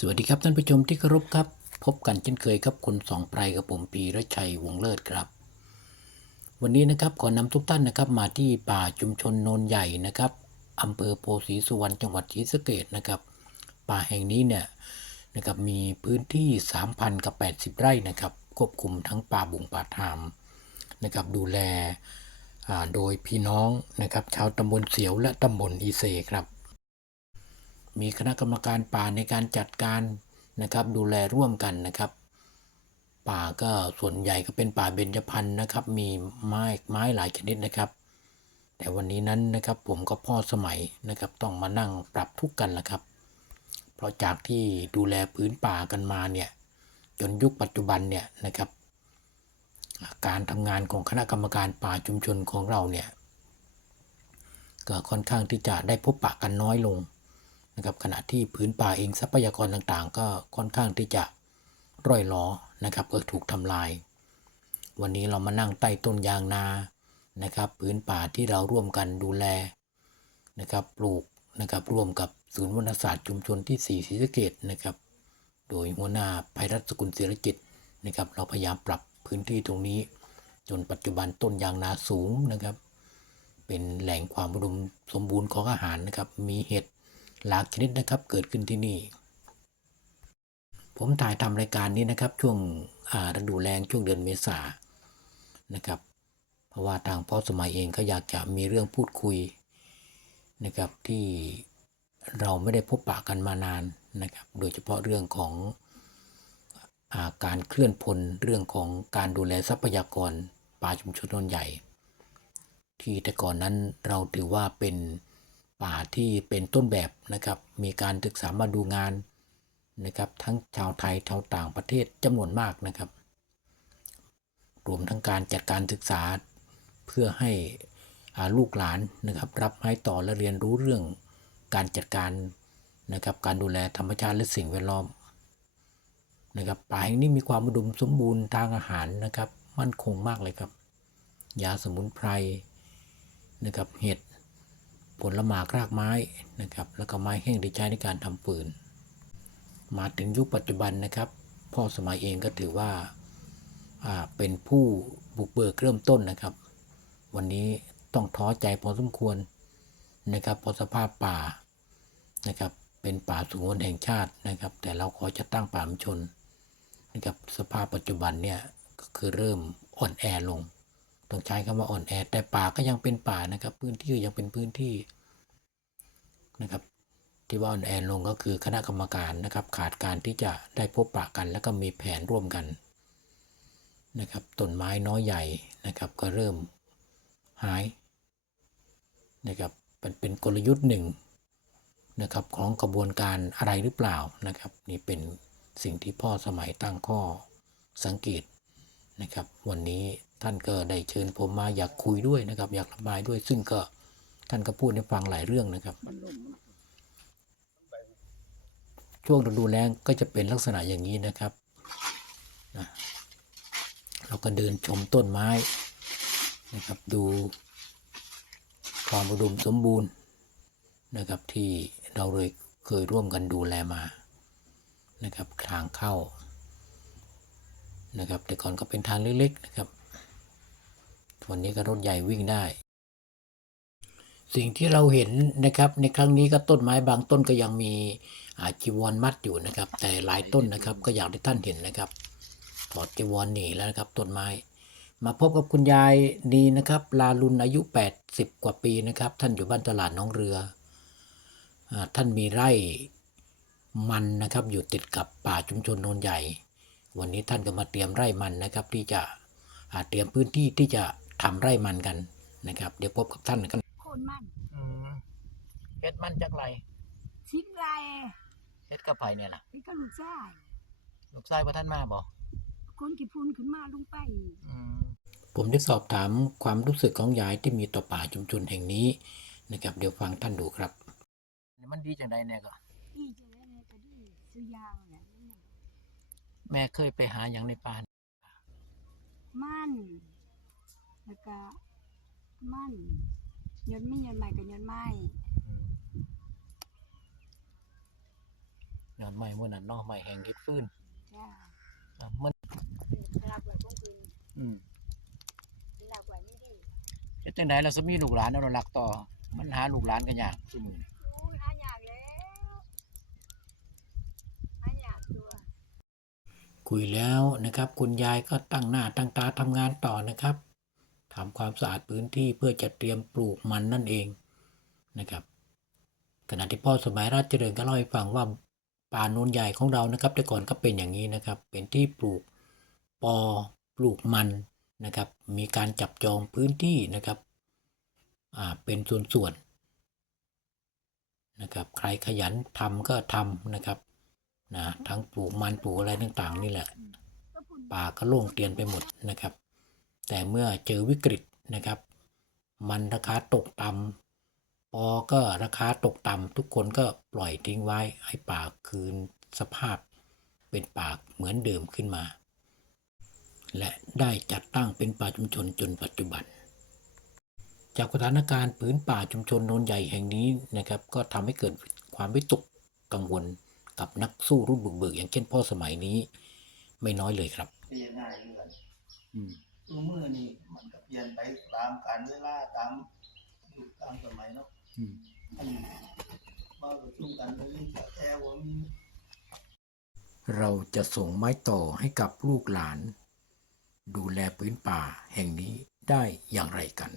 สวัสดีครับท่านผู้ชมที่เคารพครับ พบกันเช่นเคยครับคุณสองไพรกับผมปีระชัยวงเลิศครับ วันนี้นะครับขอนำทุกท่านนะครับมาที่ป่าชุมชนโนนใหญ่นะครับอำเภอโพธิ์ศรีสุวรรณจังหวัดศรีสะเกษนะครับ ป่าแห่งนี้เนี่ยนะครับมีพื้นที่ 3,000กับ 80 ไร่นะครับ ควบคุมทั้งป่าบุงป่าทามนะครับดูแลอ่าโดยพี่น้องนะครับชาวตำบลเสียวและตำบลอีเซครับ มีคณะกรรมการป่าในการจัดการนะครับ ดูแลร่วมกันนะครับ ป่าก็ส่วนใหญ่ก็เป็นป่าเบญจพรรณนะครับ มีไม้ไม้หลายชนิดนะครับ แต่วันนี้นั้นนะครับผมก็พ่อสมัยนะครับ ต้องมานั่งปรับทุกกันละครับ เพราะจากที่ดูแลพื้นป่ากันมาเนี่ยจนยุคปัจจุบันเนี่ยนะครับการทำงานของคณะกรรมการป่าชุมชนของเราเนี่ยก็ค่อนข้างที่จะได้พบปะกันน้อยลง นะครับขณะที่พื้นป่าเองทรัพยากรต่างๆ ก็ค่อนข้างที่จะร่อยหลอนะครับเออถูกทำลาย วันนี้เรามานั่งใต้ต้นยางนานะครับพื้นป่าที่เราร่วมกันดูแลนะครับปลูกนะครับร่วมกับศูนย์วัฒนศาสตร์ชุมชนที่4ศรีสะเกดนะครับโดยหัวหน้าภัยรัฐสกุลศิรจิตนะครับเราพยายามปรับพื้นที่ตรงนี้ จนปัจจุบันต้นยางนาสูงนะครับ เป็นแหล่งความอุดมสมบูรณ์ของอาหารนะครับมีเห็ด หลากชนิดนะครับเกิดขึ้นที่นี่ ผมถ่ายทำรายการนี้นะครับ ช่วงอ่าฤดูแล้งช่วงเดือนเมษานะครับ เพราะว่าทางพ่อสมัยเองก็อยากจะมีเรื่องพูดคุยนะครับที่เราไม่ได้พบปะกันมานานนะครับ โดยเฉพาะเรื่องของอาการเคลื่อนพลเรื่องของการดูแลทรัพยากรป่าชุมชนนนใหญ่ ที่แต่ก่อนนั้นเราถือว่าเป็น ป่าที่เป็นต้นแบบนะครับ มีการศึกษามาดูงานนะครับ ทั้งชาวไทยชาวต่างประเทศจำนวนมากนะครับ รวมทั้งการจัดการศึกษาเพื่อให้ลูกหลานนะครับรับไม้ต่อและเรียนรู้เรื่องการจัดการนะครับ การดูแลธรรมชาติและสิ่งแวดล้อมนะครับป่าแห่งนี้มีความอุดมสมบูรณ์ทางอาหารนะครับ มั่นคงมากเลยครับ ยาสมุนไพรนะครับเห็ด ผลหมากรากไม้นะครับ แล้วก็ไม้แห้งที่ใช้ในการทำฟืน มาถึงยุคปัจจุบันนะครับ พ่อสมัยเองก็ถือว่าเป็นผู้บุกเบิกเริ่มต้นนะครับ วันนี้ต้องท้อใจพอสมควรนะครับพราะสภาพป่านะครับ เป็นป่าสงวนแห่งชาตินะครับ แต่เราขอจะตั้งป่ามชนนะครับสภาพปัจจุบันเนี่ยก็คือเริ่มอ่อนแอลง ต้องใช้คำว่าอ่อนแอ แต่ป่าก็ยังเป็นป่านะครับ พื้นที่ยังเป็นพื้นที่นะครับ ที่ว่าอ่อนแอลงก็คือคณะกรรมการนะครับ ขาดการที่จะได้พบปะกัน แล้วก็มีแผนร่วมกันนะครับต้นไม้น้อยใหญ่นะครับ ก็เริ่มหายนะครับเป็นเป็นกลยุทธ์หนึ่งนะครับของกระบวนการอะไรหรือเปล่านะครับ นี่เป็นสิ่งที่พ่อสมัยตั้งข้อสังเกตนะครับ วันนี้ ท่านก็ได้เชิญผมมาอยากคุยด้วยนะครับ อยากระบายด้วย ซึ่งก็ท่านก็พูดให้ฟังหลายเรื่องนะครับ ช่วงฤดูแล้งก็จะเป็นลักษณะอย่างนี้นะครับนะเราก็เดินชมต้นไม้นะครับดูความอุดมสมบูรณ์นะครับที่เราเลยเคยร่วมกันดูแลมานะครับทางเข้านะครับแต่ก่อนก็เป็นทางเล็กๆนะครับ วันนี้ก็รถใหญ่วิ่งได้ สิ่งที่เราเห็นนะครับในครั้งนี้ก็ต้นไม้บางต้นก็ยังมีอาจีวรมัดอยู่นะครับ แต่หลายต้นนะครับก็อยากให้ท่านเห็นนะครับถอดจีวรหนีแล้วนะครับต้นไม้ มาพบกับคุณยายดีนะครับ ลาลุนอายุ 80 กว่าปีนะครับ ท่านอยู่บ้านตลาดน้องเรืออท่านมีไร่มันนะครับ อยู่ติดกับป่าชุมชนโนนใหญ่ วันนี้ท่านก็มาเตรียมไร่มันนะครับ ที่จะเตรียมพื้นที่ที่จะ ทำไร่มันกันนะครับ เดี๋ยวพบกับท่านกันโคนมันเฮ็ดมันจากไรชิ้นไรเฮ็ดกระไผ่เนี่ยล่ะนี่ก็ลูกชายลูกชายว่าท่านมาบอกคนที่พูนขึ้นมาลงไปผมได้สอบถามความรู้สึกของยายที่มีต่อป่าชุมชนแห่งนี้นะครับ เดี๋ยวฟังท่านดูครับ มันดีจังไดเนี่ยก็อีเจริญเนี่ยก็ดีซื้อยางเนี่ยแม่เคยไปหาอย่างในป่ามัน แล้วก็มันยนไม่ยนใหม่กับยนไม้ยอดไม้เมื่อนั้นเนาะไม้แห้งเฮ็ดฟืนจ้าอะมันรักไว้ของคืนอืมรักไว้ไม่ดีเฮ็ดจังไดเราสิมีลูกหลานเอาเรารักต่อ มันหาลูกหลานก็ยากซุมื้อนี้โอ้ยหายากแล้วหายากตัว คุยแล้วนะครับ คุณยายก็ตั้งหน้าตั้งตาทำงานต่อนะครับ ทำความสะอาดพื้นที่เพื่อจะเตรียมปลูกมันนั่นเองนะครับ ขณะที่พ่อสมัยราชเจริญก็เล่าให้ฟังว่าป่าโนนใหญ่ของเรานะครับ แต่ก่อนก็เป็นอย่างนี้นะครับ เป็นที่ปลูกปอปลูกมันนะครับ มีการจับจองพื้นที่นะครับอ่าเป็นส่วนๆนะครับ ใครขยันทำก็ทำนะครับนะทั้งปลูกมันปลูกอะไรต่างๆ นี่แหละ ป่าก็โล่งเตียนไปหมดนะครับ แต่เมื่อเจอวิกฤตนะครับ มันราคาตกต่ำปอก็ราคาตกต่ำทุกคนก็ปล่อยทิ้งไว้ให้ป่าคืนสภาพเป็นป่าเหมือนเดิมขึ้นมา และได้จัดตั้งเป็นป่าชุมชนจนปัจจุบัน จากสถานการณ์ผืนป่าชุมชนโนนใหญ่แห่งนี้นะครับ ก็ทำให้เกิดความวิตกกังวลกับนักสู้รุ่นบุกเบิกอย่างเช่นพ่อสมัยนี้ ไม่น้อยเลยครับ เปลี่ยนง่ายเรื่อยอืมตัวมือนี่มันก็เปลี่ยนไปตามกาลเวลาตามยุคตามสมัยเนาะอืมอันนี้มาประชุมกันเรื่องแต่ว่ามีเราจะส่งไม้ต่อให้กับลูกหลาน ดูแลพื้นป่าแห่งนี้ได้อย่างไรกัน